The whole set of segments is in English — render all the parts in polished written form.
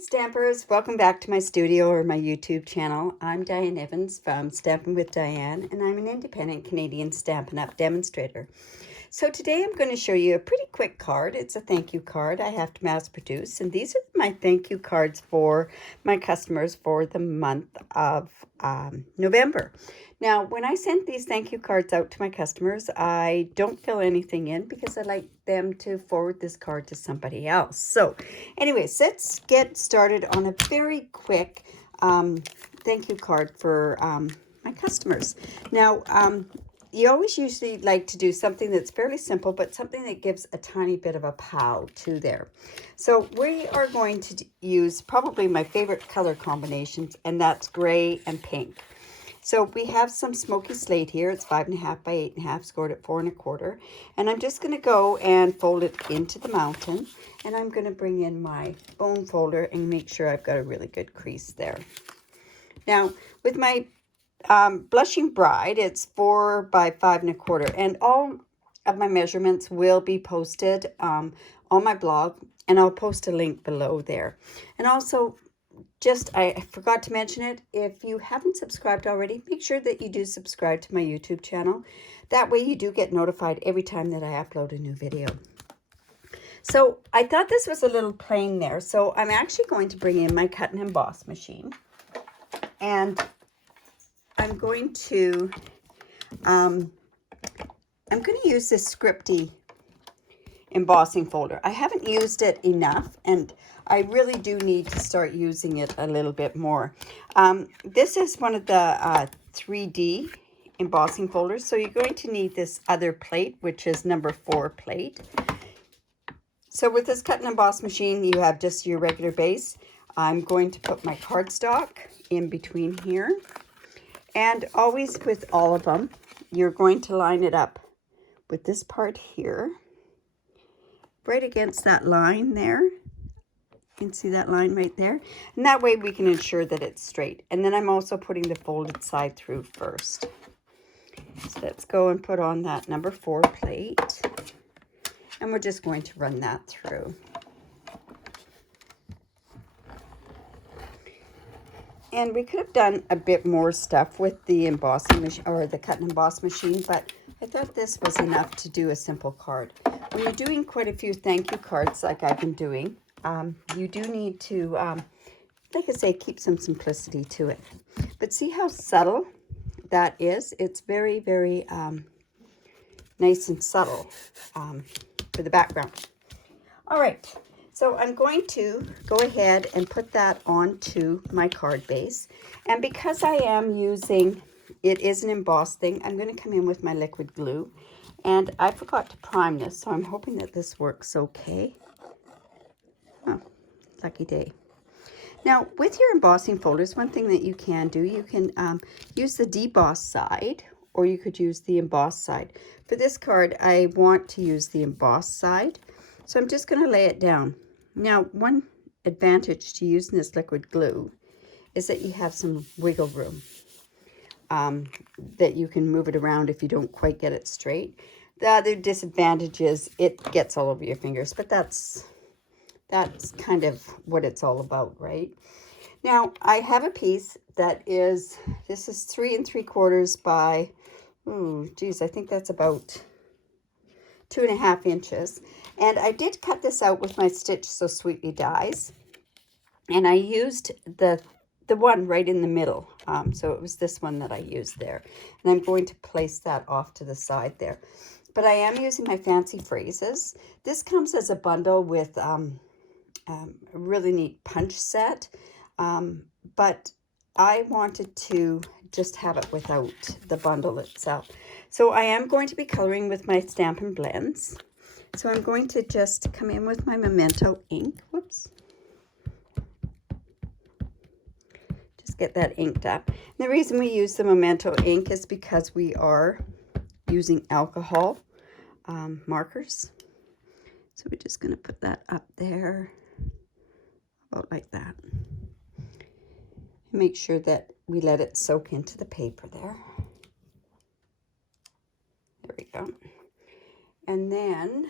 Stampers, welcome back to my studio or my YouTube channel. I'm Diane Evans from Stampin' with Diane, and I'm an independent Canadian Stampin' Up Demonstrator. So today I'm going to show you a pretty quick card. It's a thank you card I have to mass produce, and these are my thank you cards for my customers for the month of November. Now, when I send these thank you cards out to my customers, I don't fill anything in because I like them to forward this card to somebody else. So anyways, let's get started on a very quick thank you card for my customers. Now, you always usually like to do something that's fairly simple, but something that gives a tiny bit of a pow to there. So we are going to use probably my favorite color combinations, and that's gray and pink. So we have some smoky slate here. It's 5.5 by 8.5, scored at 4 1/4. And I'm just going to go and fold it into the mountain. And I'm going to bring in my bone folder and make sure I've got a really good crease there. Now, with my Blushing Bride, it's 4 by 5 1/4. And all of my measurements will be posted on my blog. And I'll post a link below there. And also, I forgot to mention it, if you haven't subscribed already, make sure that you do subscribe to my YouTube channel. That way you do get notified every time that I upload a new video. So I thought this was a little plain there, so I'm actually going to bring in my cut and emboss machine. And I'm going to use this Scripty embossing folder. I haven't used it enough, and I really do need to start using it a little bit more. This is one of the 3D embossing folders, so you're going to need this other plate, which is number 4 plate. So with this cut and emboss machine, you have just your regular base. I'm going to put my cardstock in between here, and always with all of them, you're going to line it up with this part here, right against that line there. You can see that line right there. And that way we can ensure that it's straight. And then I'm also putting the folded side through first. So let's go and put on that number 4 plate. And we're just going to run that through. And we could have done a bit more stuff with the embossing machine or the cut and emboss machine, but I thought this was enough to do a simple card. When you're doing quite a few thank you cards like I've been doing, you do need to, like I say, keep some simplicity to it. But see how subtle that is? It's very, very nice and subtle for the background. All right, so I'm going to go ahead and put that onto my card base. And because I am using, it is an embossed thing, I'm going to come in with my liquid glue. And I forgot to prime this, so I'm hoping that this works okay. Oh, lucky day. Now, with your embossing folders, one thing that you can do, you can use the deboss side, or you could use the emboss side. For this card, I want to use the emboss side, so I'm just going to lay it down. Now, one advantage to using this liquid glue is that you have some wiggle room. That you can move it around if you don't quite get it straight. The other disadvantage is it gets all over your fingers, but that's kind of what it's all about, right? Now, I have a piece that is, this is 3 3/4 by, I think that's about 2.5 inches. And I did cut this out with my Stitch So Sweetly Dies. And I used the one right in the middle. So it was this one that I used there. And I'm going to place that off to the side there. But I am using my Fancy Phrases. This comes as a bundle with a really neat punch set. But I wanted to just have it without the bundle itself. So I am going to be coloring with my Stampin' Blends. So I'm going to just come in with my Memento ink. Whoops. Get that inked up. And the reason we use the Memento ink is because we are using alcohol markers. So we're just going to put that up there, about like that. Make sure that we let it soak into the paper there. There we go. And then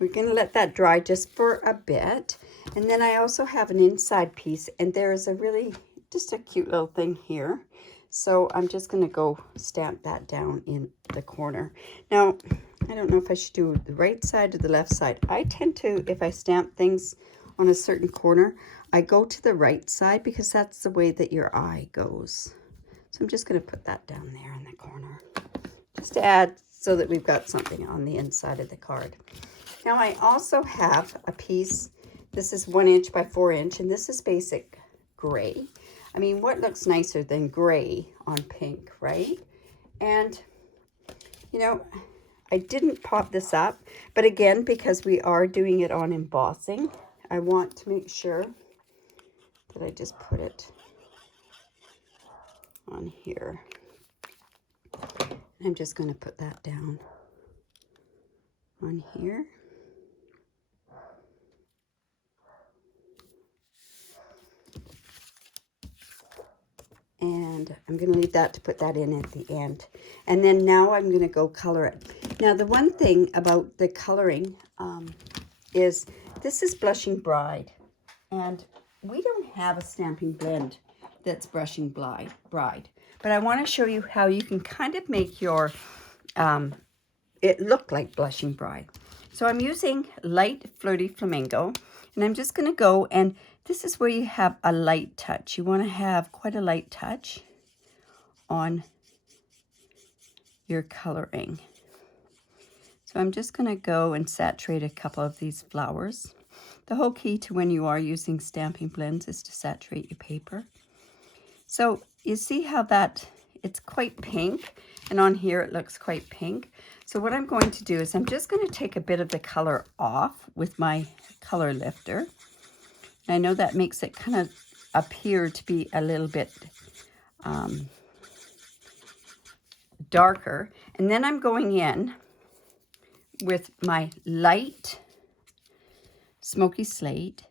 we're going to let that dry just for a bit. And then I also have an inside piece, and there is a really, just a cute little thing here. So I'm just going to go stamp that down in the corner. Now, I don't know if I should do the right side or the left side. I tend to, if I stamp things on a certain corner, I go to the right side because that's the way that your eye goes. So I'm just going to put that down there in the corner, just to add so that we've got something on the inside of the card. Now I also have a piece, this is 1 inch by 4 inch, and this is basic gray. I mean, what looks nicer than gray on pink, right? And, you know, I didn't pop this up, but again, because we are doing it on embossing, I want to make sure that I just put it on here. I'm just going to put that down on here. And I'm going to leave that to put that in at the end. And then now I'm going to go color it. Now the one thing about the coloring is this is Blushing Bride. And we don't have a stamping blend that's Blushing Bride. But I want to show you how you can kind of make your it look like Blushing Bride. So I'm using light Flirty Flamingo, and I'm just going to go, and this is where you have a light touch. You want to have quite a light touch on your coloring. So I'm just going to go and saturate a couple of these flowers. The whole key to when you are using stamping blends is to saturate your paper. So you see how that, it's quite pink, and on here it looks quite pink. So what I'm going to do is I'm just going to take a bit of the color off with my color lifter. And I know that makes it kind of appear to be a little bit darker. And then I'm going in with my light Smoky Slate,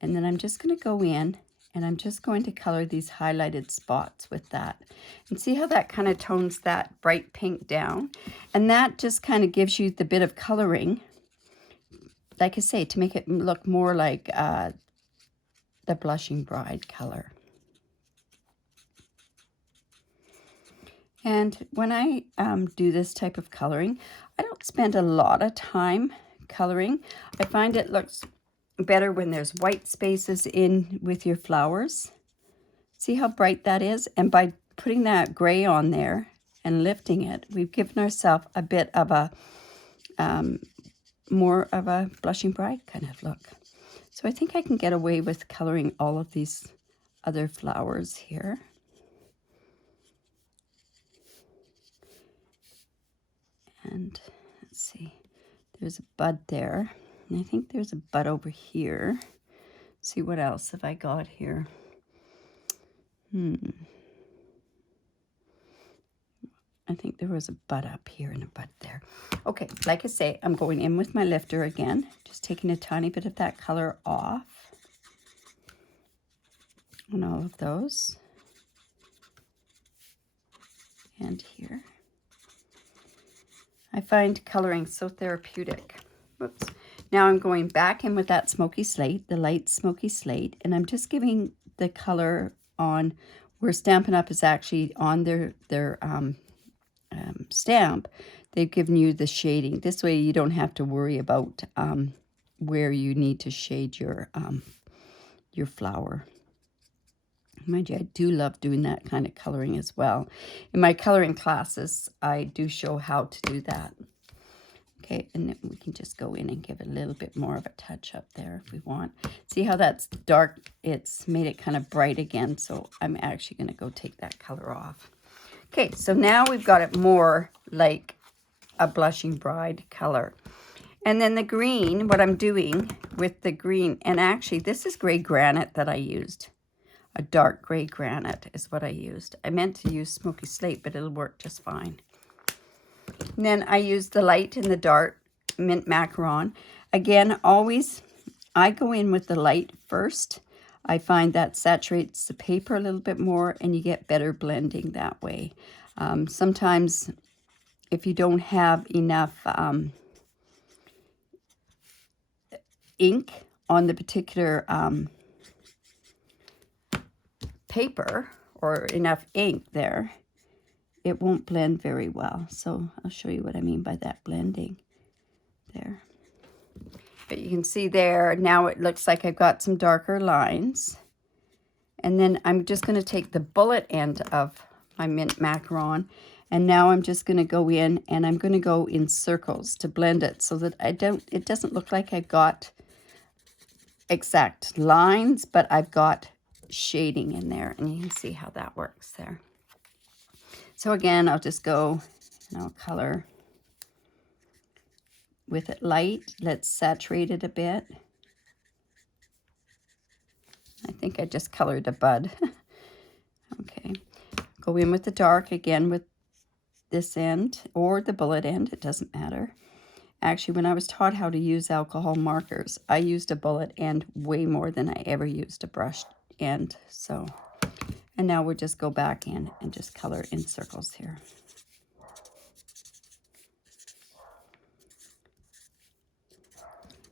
and then I'm just going to go in and I'm just going to color these highlighted spots with that. And see how that kind of tones that bright pink down? And that just kind of gives you the bit of coloring, like I say, to make it look more like the Blushing Bride color. And when I do this type of coloring, I don't spend a lot of time coloring. I find it looks better when there's white spaces in with your flowers. See how bright that is? And by putting that gray on there and lifting it, we've given ourselves a bit of a more of a Blushing Bride kind of look. So I think I can get away with coloring all of these other flowers here. And let's see, there's a bud there. And I think there's a bud over here. Let's see, what else have I got here? I think there was a bud up here and a bud there. Okay, like I say, I'm going in with my lifter again, just taking a tiny bit of that color off on all of those. And here. I find coloring so therapeutic. Whoops. Now I'm going back in with that Smoky Slate, the light Smoky Slate, and I'm just giving the color on where Stampin' Up is actually on their stamp. They've given you the shading. This way you don't have to worry about where you need to shade your flower. Mind you, I do love doing that kind of coloring as well. In my coloring classes, I do show how to do that. Okay, and then we can just go in and give it a little bit more of a touch up there if we want. See how that's dark? It's made it kind of bright again, so I'm actually going to go take that color off. Okay, so now we've got it more like a Blushing Bride color. And then the green, what I'm doing with the green, and actually this is gray granite that I used. A dark gray granite is what I used. I meant to use Smoky Slate, but it'll work just fine. And then I used the light and the dark mint macaron. Again, always, I go in with the light first. I find that saturates the paper a little bit more, and you get better blending that way. Sometimes, if you don't have enough ink on the particular paper or enough ink there, it won't blend very well. So I'll show you what I mean by that blending there. But you can see there, now it looks like I've got some darker lines. And then I'm just going to take the bullet end of my mint macaron, and now I'm just going to go in and I'm going to go in circles to blend it so that it doesn't look like I've got exact lines, but I've got shading in there, and you can see how that works there. So again, I'll just go and I'll color with it light. Let's saturate it a bit. I think I just colored a bud. Okay, go in with the dark again with this end or the bullet end, it doesn't matter. Actually, when I was taught how to use alcohol markers, I used a bullet end way more than I ever used a brush end. So, and now we'll just go back in and just color in circles here.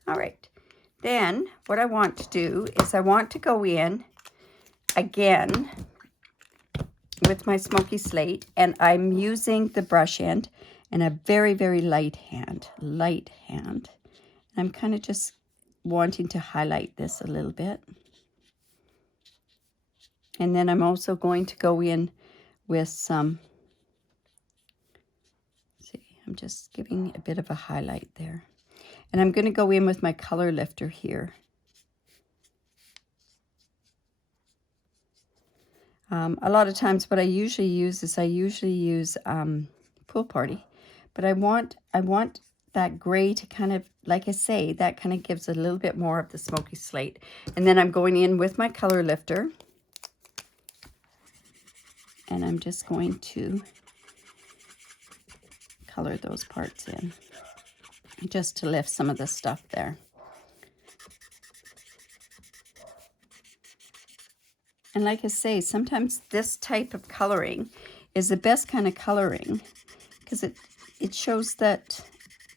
All right, then what I want to do is I want to go in again with my smoky slate, and I'm using the brush end and a very, very light hand. And I'm kind of just wanting to highlight this a little bit. And then I'm also going to go in with some, see, I'm just giving a bit of a highlight there. And I'm going to go in with my color lifter here. A lot of times what I usually use is Pool Party, but I want that gray to kind of, like I say, that kind of gives a little bit more of the smoky slate. And then I'm going in with my color lifter, and I'm just going to color those parts in just to lift some of the stuff there. And like I say, sometimes this type of coloring is the best kind of coloring because it shows that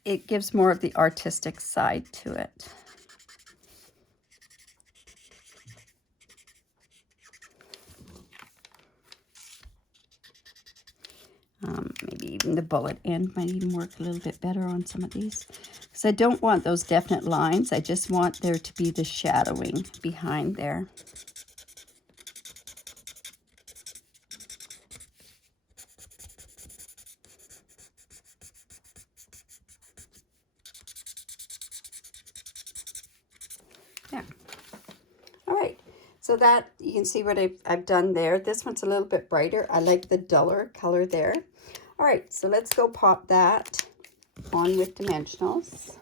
it gives more of the artistic side to it. Maybe even the bullet end might even work a little bit better on some of these. Because I don't want those definite lines. I just want there to be the shadowing behind there. There. All right. So that, you can see what I've done there. This one's a little bit brighter. I like the duller color there. All right, so let's go pop that on with dimensionals.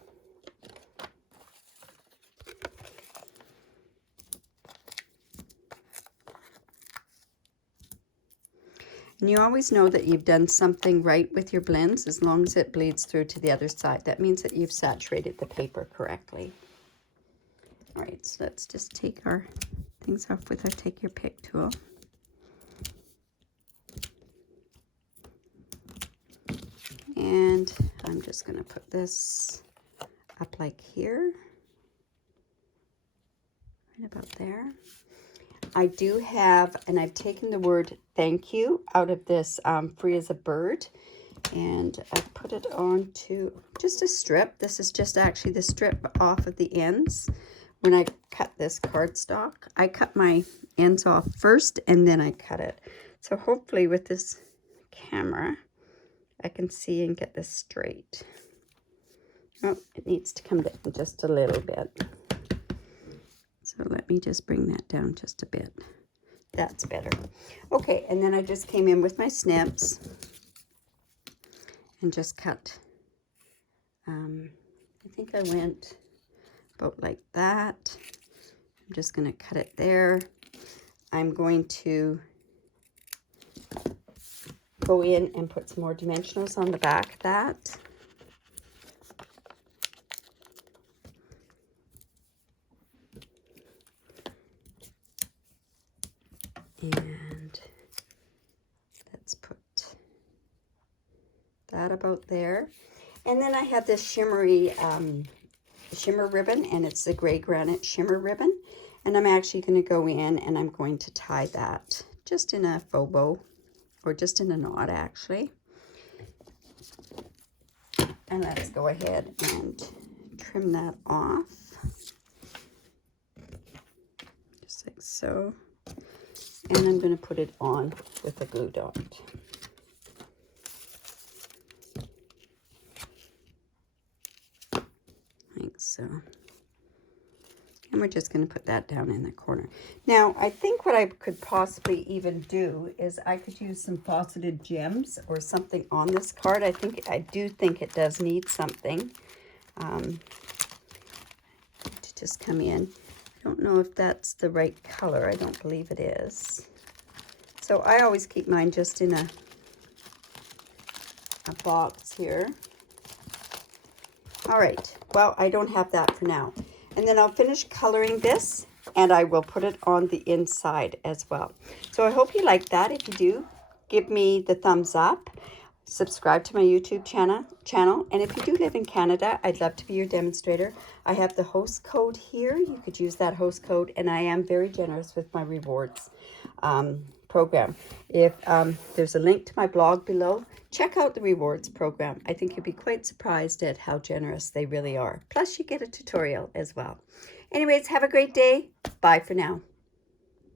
And you always know that you've done something right with your blends as long as it bleeds through to the other side. That means that you've saturated the paper correctly. All right, so let's just take our things off with our Take Your Pick tool. And I'm just going to put this up like here, right about there. I do have, and I've taken the word thank you out of this Free as a Bird, and I've put it onto just a strip. This is just actually the strip off of the ends. When I cut this cardstock, I cut my ends off first and then I cut it. So hopefully with this camera, I can see and get this straight. Oh, it needs to come down just a little bit. So let me just bring that down just a bit. That's better. Okay, and then I just came in with my snips and just cut. I think I went about like that. I'm just going to cut it there. I'm going to go in and put some more dimensionals on the back of that. And let's put that about there. And then I have this shimmery shimmer ribbon, and it's the gray granite shimmer ribbon. And I'm actually going to go in and I'm going to tie that just in a faux bow, or just in a knot actually. And let's go ahead and trim that off, just like so. And I'm going to put it on with a glue dot. Like so. And we're just going to put that down in the corner. Now, I think what I could possibly even do is I could use some faceted gems or something on this card. I do think it does need something to just come in. I don't know if that's the right color. I don't believe it is. So I always keep mine just in a box here. All right, well, I don't have that for now. And then I'll finish coloring this and I will put it on the inside as well. So I hope you like that. If you do, give me the thumbs up. Subscribe to my YouTube channel. And if you do live in Canada, I'd love to be your demonstrator. I have the host code here. You could use that host code, and I am very generous with my rewards program. If there's a link to my blog below, check out the rewards program. I think you'll be quite surprised at how generous they really are. Plus, you get a tutorial as well. Anyways, have a great day. Bye for now.